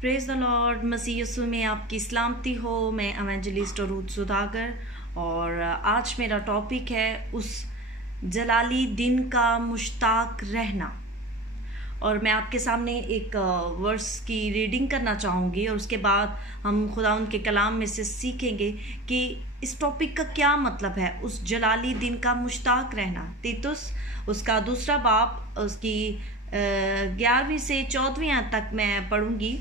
Praise the Lord. मसीह यीशु में आपकी सलामती हो। मैं एवेंजलिस्ट रूथ सुधाकर और आज मेरा टॉपिक है उस जलाली दिन का मुश्ताक रहना। और मैं आपके सामने एक वर्स की रीडिंग करना चाहूँगी और उसके बाद हम खुदावंद के कलाम में से सीखेंगे कि इस टॉपिक का क्या मतलब है, उस जलाली दिन का मुश्ताक रहना। तीतुस उसका दूसरा बाब उसकी 11वीं से 14वीं आयत तक मैं पढ़ूंगी,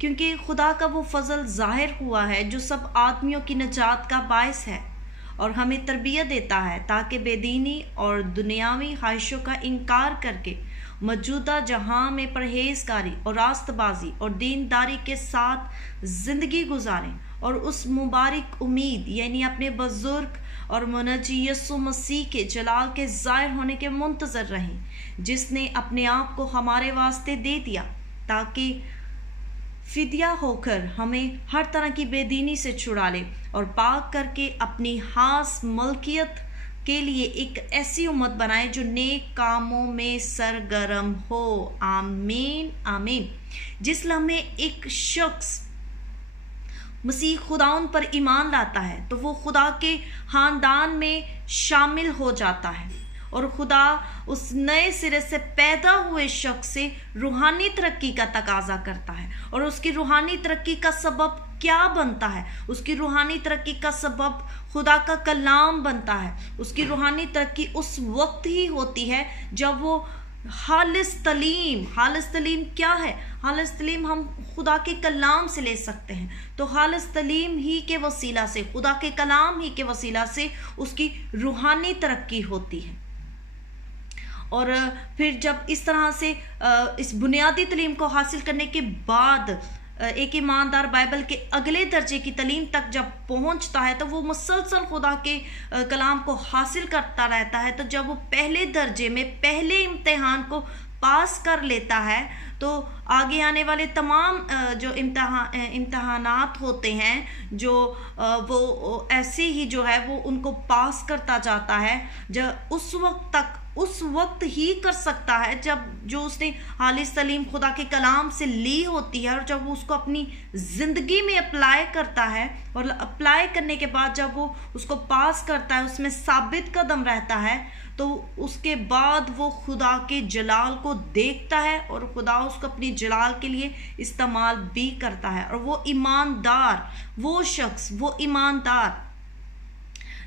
क्योंकि खुदा का वो फजल जाहिर हुआ है जो सब आदमियों की निजात का बायस है और हमें तरबियत देता है ताकि बेदीनी और दुनियावी ख्वाहिशों का इनकार करके मौजूदा जहां में परहेजगारी और रास्तबाजी और दीनदारी के साथ ज़िंदगी गुजारें और उस मुबारक उम्मीद यानी अपने बुजुर्ग और मुनजी यीशु मसीह के जलाल के ज़ाहिर होने के मुंतज़र रहें, जिसने अपने आप को हमारे वास्ते दे दिया ताकि फिदिया होकर हमें हर तरह की बेदीनी से छुड़ा ले और पाक करके अपनी खास मलकियत के लिए एक ऐसी उम्मत बनाए जो नेक कामों में सरगर्म हो। आमीन आमीन। जिस लम्हे एक शख्स मसीह खुदाउन पर ईमान लाता है तो वो खुदा के खानदान में शामिल हो जाता है और खुदा उस नए सिरे से पैदा हुए शख्स से रूहानी तरक्की का तकाजा करता है। और उसकी रूहानी तरक्की का सबब क्या बनता है? उसकी रूहानी तरक्की का सबब खुदा का कलाम बनता है। उसकी रूहानी तरक्की उस वक्त ही होती है जब वो खालिस तलीम क्या है? खालिस तलीम हम खुदा के कलाम से ले सकते हैं। तो खालिस तलीम ही के वसीला से, खुदा के कलाम ही के वसीला से उसकी रूहानी तरक्की होती है। और फिर जब इस तरह से इस बुनियादी तलीम को हासिल करने के बाद एक ईमानदार बाइबल के अगले दर्जे की तलीम तक जब पहुंचता है तो वो मुसलसल खुदा के कलाम को हासिल करता रहता है। तो जब वो पहले दर्जे में पहले इम्तिहान को पास कर लेता है तो आगे आने वाले तमाम जो इम्तहानात होते हैं जो वो ऐसे ही जो है वो उनको पास करता जाता है। जब उस वक्त ही कर सकता है जब जो उसने खालिस तलीम खुदा के कलाम से ली होती है और जब वो उसको अपनी ज़िंदगी में अप्लाई करता है और अप्लाई करने के बाद जब वो उसको पास करता है, उसमें साबित कदम रहता है, तो उसके बाद वो खुदा के जलाल को देखता है और खुदा उसको अपनी जलाल के लिए इस्तेमाल भी करता है। और वो ईमानदार, वो शख्स, वो ईमानदार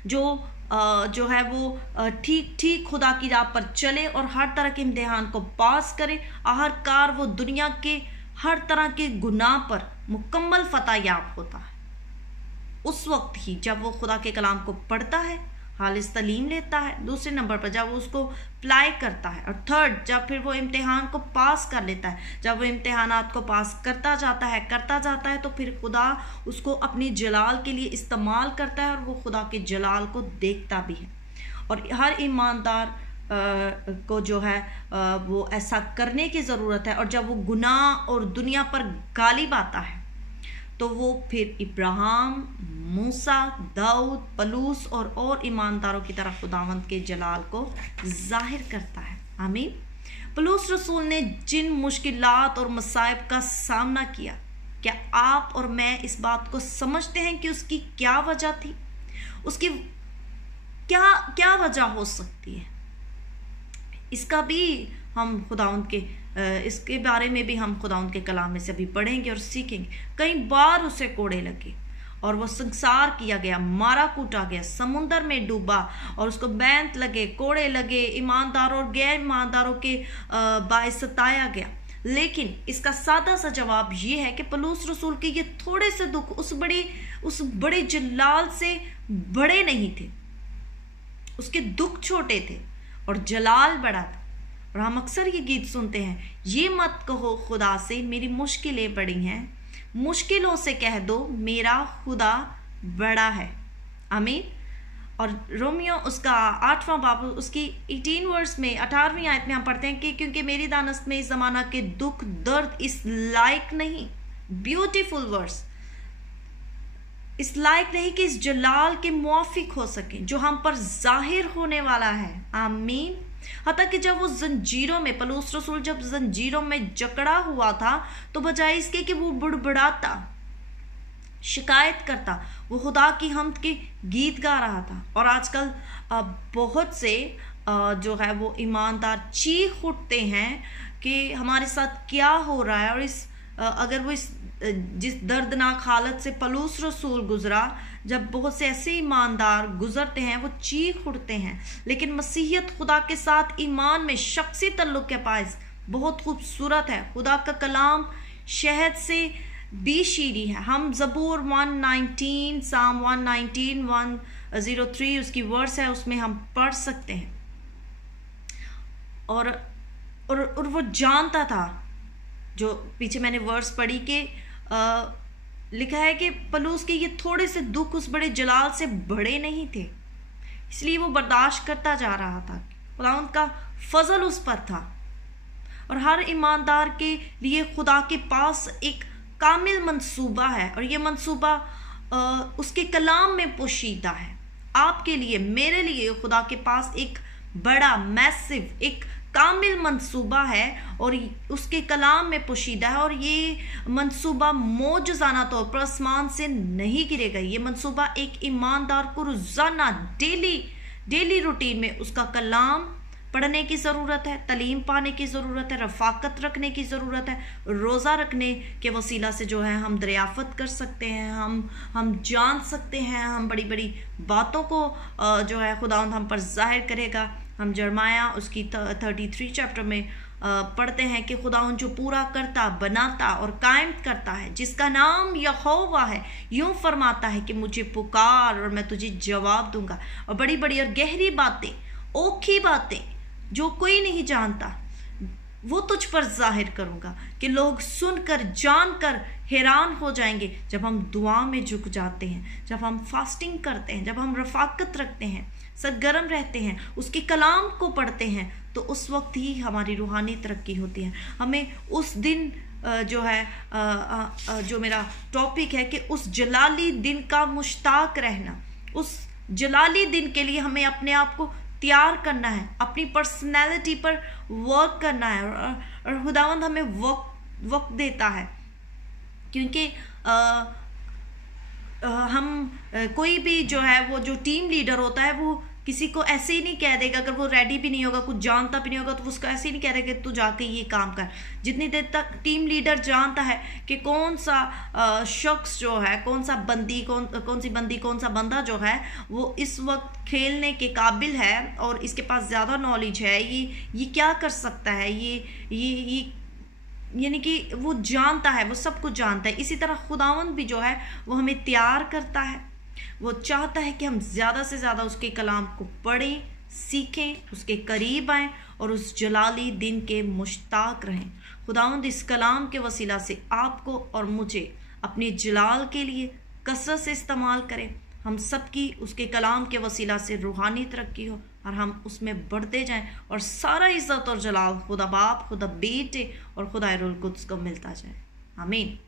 जो है वो ठीक खुदा की राह पर चले और हर तरह के इम्तिहान को पास करे, आखिरकार वो दुनिया के हर तरह के गुनाह पर मुकम्मल फतह याब होता है। उस वक्त ही जब वो खुदा के कलाम को पढ़ता है, खालिस तलीम लेता है, दूसरे नंबर पर जब वो उसको अप्लाई करता है, और थर्ड जब फिर वो इम्तिहान को पास कर लेता है। जब वो इम्तिहानात को पास करता जाता है तो फिर खुदा उसको अपनी जलाल के लिए इस्तेमाल करता है और वो खुदा के जलाल को देखता भी है। और हर ईमानदार को जो है वो ऐसा करने की ज़रूरत है। और जब वो गुनाह और दुनिया पर गालिब आता है तो वो फिर इब्राहिम, मूसा, दाऊद, पलूस और ईमानदारों की तरह खुदावंद के जलाल को जाहिर करता है। आमीन। पलूस रसूल ने जिन मुश्किलात और मसाइब का सामना किया, क्या आप और मैं इस बात को समझते हैं कि उसकी क्या वजह थी? उसकी क्या वजह हो सकती है? इसका भी हम खुदावंद के इसके बारे में भी हम खुदावंद के कलाम में से अभी पढ़ेंगे और सीखेंगे। कई बार उसे कोड़े लगे और वो संसार किया गया, मारा कूटा गया, समुंदर में डूबा और उसको बैंत लगे, कोड़े लगे, ईमानदारों और गैर ईमानदारों के बायस सताया गया। लेकिन इसका सादा सा जवाब ये है कि पलूस रसूल के ये थोड़े से दुख उस बड़े जलाल से बड़े नहीं थे। उसके दुख छोटे थे और जलाल बड़ा था। और हम अक्सर ये गीत सुनते हैं, ये मत कहो खुदा से मेरी मुश्किलें बड़ी हैं, मुश्किलों से कह दो मेरा खुदा बड़ा है। आमीन। और रोमियो उसका 8वां बाब उसकी 18 वर्स में 18वीं आयत में हम पढ़ते हैं कि क्योंकि मेरी दानस्त में इस ज़माना के दुख दर्द इस लायक नहीं, ब्यूटीफुल वर्स, इस लायक नहीं कि इस जलाल के मुआफिक हो सके जो हम पर जाहिर होने वाला है। आमीन। हालांकि कि जब वो जंजीरों में, पलूस रसूल जब जंजीरों में जकड़ा हुआ था, तो बजाय इसके कि वो बुड़बुड़ाता, शिकायत करता, वो खुदा की हम्द के गीत गा रहा था। और आजकल बहुत से जो है वो ईमानदार चीख उठते हैं कि हमारे साथ क्या हो रहा है। और अगर वो जिस दर्दनाक हालत से पलूस रसूल गुजरा, जब बहुत से ऐसे ईमानदार गुजरते हैं वो चीख उठते हैं। लेकिन मसीहियत खुदा के साथ ईमान में शख्सी तल्लुक़ के पास बहुत खूबसूरत है। खुदा का कलाम शहद से भी शीरी है। हम ज़बूर 119, साम 119, 103 उसकी वर्स है, उसमें हम पढ़ सकते हैं। और वो जानता था, जो पीछे मैंने वर्स पढ़ी कि लिखा है कि पलूस के ये थोड़े से दुख उस बड़े जलाल से बड़े नहीं थे, इसलिए वो बर्दाश्त करता जा रहा था। खुदावंद का फजल उस पर था। और हर ईमानदार के लिए खुदा के पास एक कामिल मंसूबा है, और ये मंसूबा उसके कलाम में पोशीदा है। आपके लिए, मेरे लिए खुदा के पास एक बड़ा मैसिव, एक कामिल मंसूबा है, और उसके कलाम में पोशीदा है। और ये मंसूबा मौजज़ाना तौर पर आसमान से नहीं गिरेगा। ये मंसूबा एक ईमानदार को रोज़ाना डेली रूटीन में उसका कलाम पढ़ने की ज़रूरत है, तालीम पाने की ज़रूरत है, रफ़ाकत रखने की ज़रूरत है। रोज़ा रखने के वसीला से जो है हम दरियाफ़त कर सकते हैं, हम जान सकते हैं, हम बड़ी बड़ी बातों को जो है खुदावंद हम पर ज़ाहिर करेगा। हम जरमाया उसकी 33 चैप्टर में पढ़ते हैं कि खुदावंद जो पूरा करता, बनाता और कायम करता है, जिसका नाम यहोवा है, यूं फरमाता है कि मुझे पुकार और मैं तुझे जवाब दूंगा, और बड़ी बड़ी और गहरी बातें, ओखी बातें जो कोई नहीं जानता, वो तुझ पर जाहिर करूंगा कि लोग सुनकर जानकर हैरान हो जाएंगे। जब हम दुआ में झुक जाते हैं, जब हम फास्टिंग करते हैं, जब हम रफ़ाकत रखते हैं, सरगर्म रहते हैं, उसके कलाम को पढ़ते हैं, तो उस वक्त ही हमारी रूहानी तरक्की होती है। हमें उस दिन जो है जो मेरा टॉपिक है कि उस जलाली दिन का मुश्ताक रहना, उस जलाली दिन के लिए हमें अपने आप को तैयार करना है, अपनी पर्सनैलिटी पर वर्क करना है। और खुदावंद हमें वक्त देता है, क्योंकि हम कोई भी जो है वो जो टीम लीडर होता है वो किसी को ऐसे ही नहीं कह देगा, अगर वो रेडी भी नहीं होगा, कुछ जानता भी नहीं होगा, तो उसको ऐसे ही नहीं कह देगा कि तू जाके ये काम कर। जितनी देर तक टीम लीडर जानता है कि कौन सा शख्स जो है, कौन सा बंदी, कौन सी बंदी, कौन सा बंदा जो है वो इस वक्त खेलने के काबिल है और इसके पास ज़्यादा नॉलेज है, ये क्या कर सकता है, ये यानी कि वो जानता है, वो सब कुछ जानता है। इसी तरह खुदावंद भी जो है वो हमें तैयार करता है। वो चाहता है कि हम ज़्यादा से ज़्यादा उसके कलाम को पढ़ें, सीखें, उसके करीब आएँ और उस जलाली दिन के मुश्ताक रहें। खुदावंद इस कलाम के वसीला से आपको और मुझे अपने जलाल के लिए कसरत से इस्तेमाल करें। हम सब की उसके कलाम के वसीला से रूहानी तरक्की हो और हम उसमें बढ़ते जाएं, और सारा इज़्ज़त और जलाल खुदा बाप, खुदा बेटे और खुदा रूहुल कुद्स को मिलता जाए। आमीन।